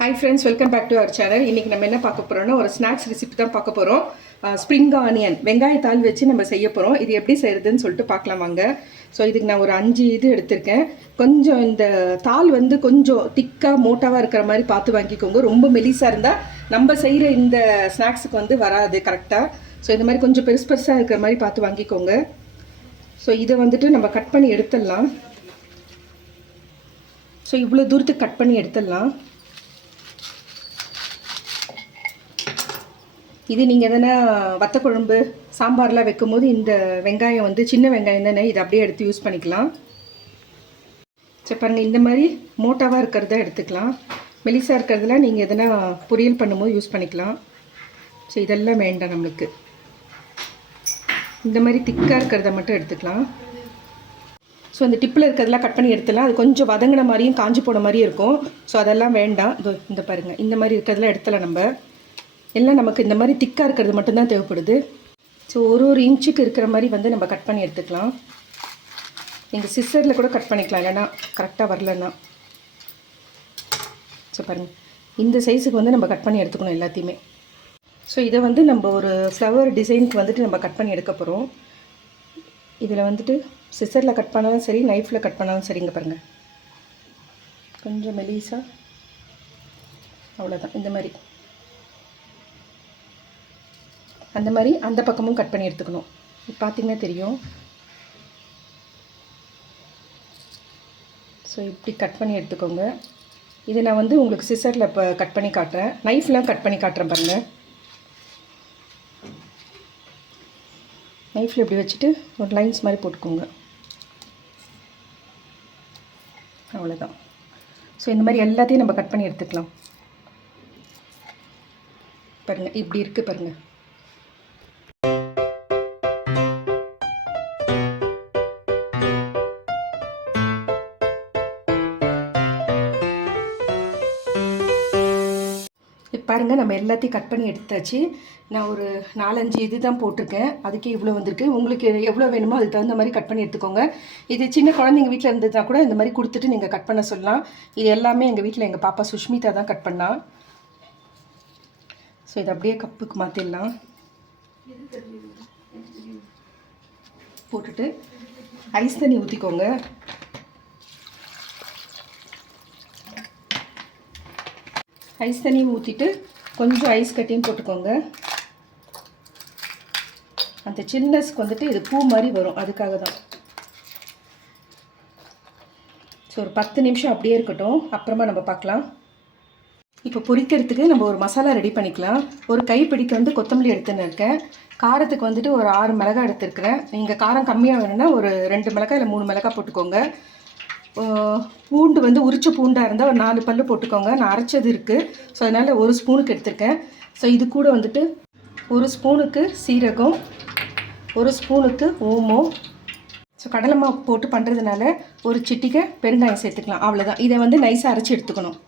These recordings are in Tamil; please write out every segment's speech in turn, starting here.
Hi friends, welcome back to our channel. இன்னைக்கு நம்ம என்ன பார்க்க போறோம்னா ஒரு ஸ்நாக்ஸ் ரெசிபி தான் பார்க்க போறோம். ஸ்ப்ரிங் ஆனியன் வெங்காயத்தாள் வச்சு நம்ம செய்ய போறோம். இது எப்படி செய்யறதுன்னு சொல்லிட்டு பார்க்கலாம் வாங்க. ஸோ இதுக்கு நான் ஒரு 5 இது எடுத்திருக்கேன். கொஞ்சம் இந்த தாள் வந்து கொஞ்சம் திக்கா மோட்டாவா இருக்கிற மாதிரி பார்த்து வாங்கிக்கோங்க. ரொம்ப மெலிசா இருந்தா நம்ம செய்யற இந்த ஸ்நாக்ஸுக்கு வந்து வராது கரெக்டா. ஸோ இந்த மாதிரி கொஞ்சம் பெருசு பெருசா இருக்கிற மாதிரி பார்த்து வாங்கிக்கோங்க. ஸோ இதை வந்துட்டு நம்ம கட் பண்ணி எடுத்துடலாம். ஸோ இவ்வளோ தூரத்துக்கு கட் பண்ணி எடுத்துடலாம். இது நீங்கள் எதனா வத்த குழம்பு சாம்பார்லாம் வைக்கும்போது இந்த வெங்காயம் வந்து சின்ன வெங்காயம் தானே, இதை அப்படியே எடுத்து யூஸ் பண்ணிக்கலாம். சரி பாருங்கள், இந்த மாதிரி மோட்டாவாக இருக்கிறத எடுத்துக்கலாம். மெலிசாக இருக்கிறதுலாம் நீங்கள் எதனா பொரியல் பண்ணும்போது யூஸ் பண்ணிக்கலாம். ஸோ இதெல்லாம் வேண்டாம் நம்மளுக்கு. இந்த மாதிரி திக்காக இருக்கிறத மட்டும் எடுத்துக்கலாம். ஸோ அந்த டிப்பில் இருக்கிறதெல்லாம் கட் பண்ணி எடுத்துடலாம். அது கொஞ்சம் வதங்கின மாதிரியும் காஞ்சி போன மாதிரியும் இருக்கும். ஸோ அதெல்லாம் வேண்டாம். இந்த பாருங்கள், இந்த மாதிரி இருக்கிறதெல்லாம் எடுத்துலாம். நம்ம எல்லாம் நமக்கு இந்த மாதிரி திக்காக இருக்கிறது மட்டும்தான் தேவைப்படுது. ஸோ ஒரு இன்ச்சுக்கு இருக்கிற மாதிரி வந்து நம்ம கட் பண்ணி எடுத்துக்கலாம். நீங்கள் சிஸ்ஸரில் கூட கட் பண்ணிக்கலாம், இல்லைன்னா கரெக்டாக வரலன்னா. ஸோ பாருங்கள், இந்த சைஸுக்கு வந்து நம்ம கட் பண்ணி எடுத்துக்கணும் எல்லாத்தையுமே. ஸோ இதை வந்து நம்ம ஒரு ஃப்ளவர் டிசைனுக்கு வந்துட்டு நம்ம கட் பண்ணி எடுக்க போகிறோம். இதில் வந்துட்டு சிஸ்ஸரில் கட் பண்ணாலும் சரி, நைஃப்பில் கட் பண்ணாலும் சரிங்க. பாருங்கள், கொஞ்சம் மெலிசா, அவ்வளோதான். இந்த மாதிரி அந்த மாதிரி அந்த பக்கமும் கட் பண்ணி எடுத்துக்கணும். இப்போ பார்த்தீங்கன்னா தெரியும். ஸோ இப்படி கட் பண்ணி எடுத்துக்கோங்க. இது நான் வந்து உங்களுக்கு சிசரில் இப்போ கட் பண்ணி காட்டுறேன். நைஃப்லாம் கட் பண்ணி காட்டுறேன் பாருங்கள். நைஃப்பில் இப்படி வச்சுட்டு ஒரு லைன்ஸ் மாதிரி போட்டுக்கோங்க. அவ்வளோதான். ஸோ இந்த மாதிரி எல்லாத்தையும் நம்ம கட் பண்ணி எடுத்துக்கலாம். பாருங்கள், இப்படி இருக்குது பாருங்கள். பாருங்கள், நம்ம எல்லாத்தையும் கட் பண்ணி எடுத்தாச்சு. நான் ஒரு 4-5 இது தான் போட்டிருக்கேன். அதுக்கே இவ்வளோ வந்திருக்கு. உங்களுக்கு எவ்வளோ வேணுமோ அதுக்கு தகுந்த மாதிரி கட் பண்ணி எடுத்துக்கோங்க. இது சின்ன குழந்தைங்க வீட்டில் இருந்ததுனா கூட இந்த மாதிரி கொடுத்துட்டு நீங்கள் கட் பண்ண சொல்லலாம். இது எல்லாமே எங்கள் வீட்டில் எங்கள் பாப்பா சுஷ்மிதா தான் கட் பண்ணா. ஸோ இதை அப்படியே கப்புக்கு மாற்றிடலாம். போட்டுட்டு ஐஸ் தண்ணி ஊற்றிக்கோங்க. ஐஸ் தண்ணி ஊற்றிட்டு கொஞ்சம் ஐஸ் கட்டியும் போட்டுக்கோங்க. அந்த சில்னஸ்க்கு வந்துட்டு இது பூ மாதிரி வரும், அதுக்காக தான். ஸோ ஒரு 10 நிமிஷம் அப்படியே இருக்கட்டும், அப்புறமா நம்ம பார்க்கலாம். இப்போ பொரிக்கிறதுக்கு நம்ம ஒரு மசாலா ரெடி பண்ணிக்கலாம். ஒரு கைப்பிடிக்கு வந்து கொத்தமல்லி எடுத்துன்னு இருக்கேன். காரத்துக்கு வந்துட்டு ஒரு 6 மிளகாய் எடுத்துருக்கிறேன். நீங்கள் காரம் கம்மியாக வேணும்னா ஒரு 2 மிளகாய் இல்லை 3 மிளகாய் போட்டுக்கோங்க. பூண்டு வந்து உரிச்ச பூண்டாக இருந்தால் ஒரு 4 பல்லு போட்டுக்கோங்க. நான் அரைச்சது இருக்குது, ஸோ அதனால் 1 ஸ்பூனுக்கு எடுத்திருக்கேன். ஸோ இது கூட வந்துட்டு 1 ஸ்பூனுக்கு சீரகம், 1 ஸ்பூனுக்கு ஓமம். ஸோ கடலை மாவு போட்டு பண்ணுறதுனால ஒரு சிட்டிகை பெருங்காயம் சேர்த்துக்கலாம். அவ்வளோதான். இதை வந்து நைஸாக அரைச்சி எடுத்துக்கணும்.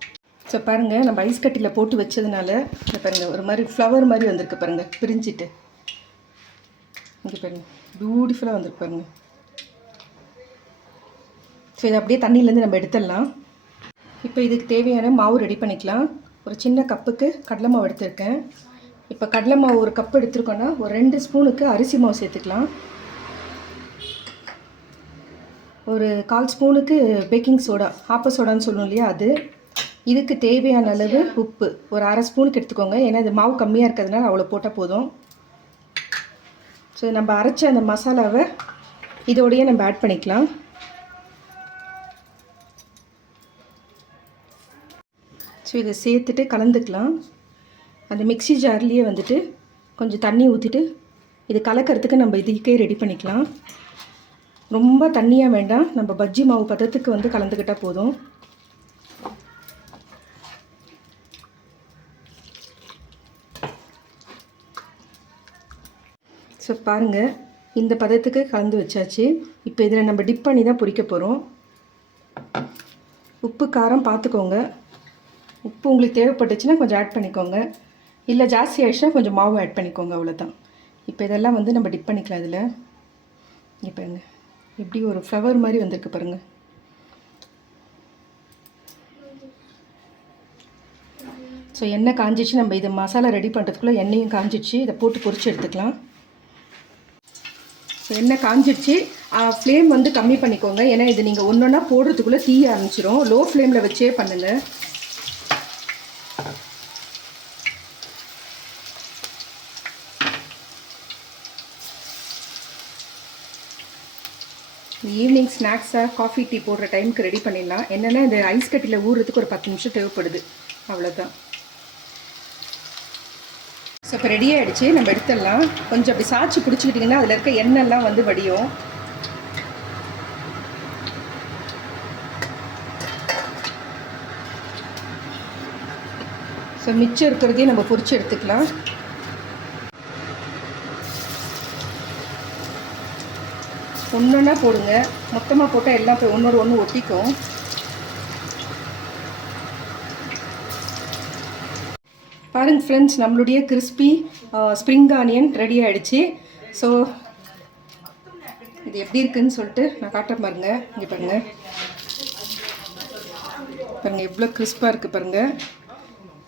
ஸோ பாருங்கள், நம்ம ஐஸ் கட்டியில் போட்டு வச்சதுனால இந்த பாருங்கள் ஒரு மாதிரி ஃப்ளவர் மாதிரி வந்திருக்கு பாருங்கள், பிரிஞ்சிட்டு. இங்கே பாருங்கள், பியூட்டிஃபுல்லாக வந்திருக்கு பாருங்கள். ஸோ இதை அப்படியே தண்ணியிலேருந்து நம்ம எடுத்துடலாம். இப்போ இதுக்கு தேவையான மாவு ரெடி பண்ணிக்கலாம். ஒரு சின்ன கப்புக்கு கடலை மாவு எடுத்துருக்கேன். இப்போ கடலை மாவு ஒரு கப் எடுத்துருக்கோன்னா ஒரு 2 ஸ்பூனுக்கு அரிசி மாவு சேர்த்துக்கலாம். ஒரு 1/4 ஸ்பூனுக்கு பேக்கிங் சோடா, ஆப்ப சோடான்னு சொல்லணும் இல்லையா, அது. இதுக்கு தேவையான அளவு உப்பு ஒரு 1/2 ஸ்பூனுக்கு எடுத்துக்கோங்க. ஏன்னா இது மாவு கம்மியாக இருக்கிறதுனால அவ்வளோ போட்டால் போதும். ஸோ நம்ம அரைச்ச அந்த மசாலாவை இதோடையே நம்ம ஆட் பண்ணிக்கலாம். ஸோ இதை சேர்த்துட்டு கலந்துக்கலாம். அந்த மிக்ஸி ஜார்லேயே வந்துட்டு கொஞ்சம் தண்ணி ஊற்றிட்டு இது கலக்கிறதுக்கு நம்ம இதுக்கே ரெடி பண்ணிக்கலாம். ரொம்ப தண்ணியாக வேண்டாம், நம்ம பஜ்ஜி மாவு பதத்துக்கு வந்து கலந்துக்கிட்டால் போதும். ஸோ பாருங்கள், இந்த பதத்துக்கு கலந்து வச்சாச்சு. இப்போ இதில் நம்ம டிப் பண்ணி தான் பொரிக்க போகிறோம். உப்பு காரம் பார்த்துக்கோங்க. உப்பு உங்களுக்கு தேவைப்பட்டுச்சுன்னா கொஞ்சம் ஆட் பண்ணிக்கோங்க, இல்லை ஜாஸ்தி ஆகிடுச்சுன்னா கொஞ்சம் மாவு ஆட் பண்ணிக்கோங்க, அவ்வளோதான். இப்போ இதெல்லாம் வந்து நம்ம டிப் பண்ணிக்கலாம் இதில். இங்கே பாருங்கள், எப்படி ஒரு ஃப்ளவர் மாதிரி வந்திருக்கு பாருங்கள். ஸோ எண்ணெய் காஞ்சிச்சு. நம்ம இதை மசாலா ரெடி பண்ணுறதுக்குள்ளே எண்ணெயும் காஞ்சிச்சு. இதை போட்டு பொரிச்சு எடுத்துக்கலாம். ஸோ எண்ணெய் காஞ்சிடுச்சு. ஃப்ளேம் வந்து கம்மி பண்ணிக்கோங்க. ஏன்னா இது நீங்கள் ஒன்று ஒன்றா போடுறதுக்குள்ளே தீய ஆரம்பிச்சிடும். லோ ஃப்ளேமில் வச்சே பண்ணுங்கள். ஈவினிங் ஸ்நாக்ஸாக காஃபி டீ போடுற டைமுக்கு ரெடி பண்ணிடலாம். என்னென்னா இந்த ஐஸ் கட்டியில் ஊறுறதுக்கு ஒரு 10 நிமிஷம் தேவைப்படுது, அவ்வளோதான். ஸோ இப்போ ரெடி ஆகிடுச்சு. நம்ம எடுத்துடலாம். கொஞ்சம் அப்படி சாய்ச்சி பிடிச்சிக்கிட்டிங்கன்னா அதில் இருக்க எண்ணெய்லாம் வந்து வடியும். ஸோ மிச்சம் இருக்கிறதையும் நம்ம பொரிச்சு எடுத்துக்கலாம். ஒன்றா போடுங்க. மொத்தமாக போட்டால் எல்லாம் போய் ஒன்றோட ஒன்று ஒட்டிக்கும். பாருங்கள் ஃப்ரெண்ட்ஸ், நம்மளுடைய கிறிஸ்பி ஸ்ப்ரிங் ஆனியன் ரெடி ஆகிடுச்சு. ஸோ இது எப்படி இருக்குதுன்னு சொல்லிட்டு நான் காட்டுறேன் பாருங்கள். இங்கே பாருங்கள் பாருங்கள் எவ்வளோ கிறிஸ்பாக இருக்குது பாருங்கள்.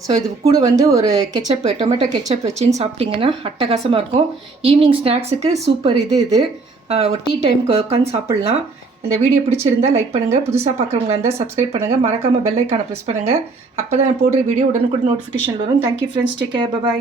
ஸோ இது கூட வந்து ஒரு கெச்சப், டொமேட்டோ கெச்சப் வச்சுன்னு சாப்பிட்டிங்கன்னா அட்டகாசமாக இருக்கும். ஈவினிங் ஸ்நாக்ஸுக்கு சூப்பர். இது ஒரு டீ டைமுக்கு உட்காந்து சாப்பிட்லாம். இந்த வீடியோ பிடிச்சிருந்தால் லைக் பண்ணுங்கள். புதுசாக பார்க்குறவங்களா இருந்தால் சப்ஸ்கிரைப் பண்ணுங்கள். மறக்காமல் பெல் ஐக்கானை ப்ரெஸ் பண்ணுங்கள். அப்போ தான் நான் போடுற வீடியோ உடனுக்குடன் நோட்டிஃபிகேஷன் வரும். Thank you friends. Take care. By.